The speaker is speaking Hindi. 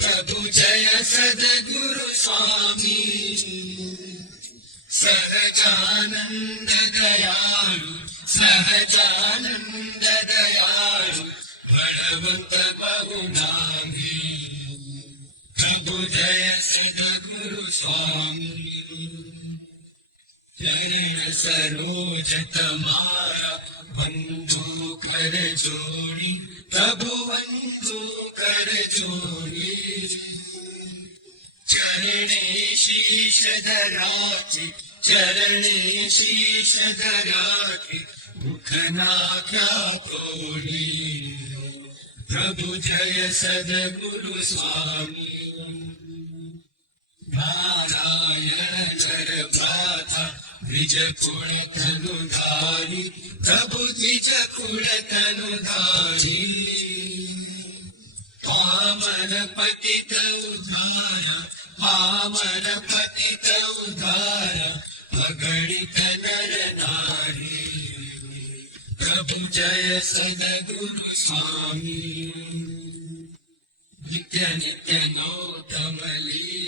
प्रभु जय सद्गुरु स्वामी सहजानंद दयालु सहजानंद दयालु बलवंत बहुनामी प्रभु जय सद्गुरु स्वामी चरण सरोज तमारा बंधु कर जोड़ी प्रभु बंधु कर जोड़ी चरणे शीश धराके चरणे शीश धराके मुखना क्या तोड़ी प्रभु जय सद्गुरु स्वामी नारायण भ्राता द्विज कुल तनुधारी प्रभु द्विज कुल तनुधारी पावन पतित उद्धारा पावन पतित उद्धारा अगणित नर नारी प्रभु जय सद्गुरु स्वामी नित्य नित्य नौतम लीला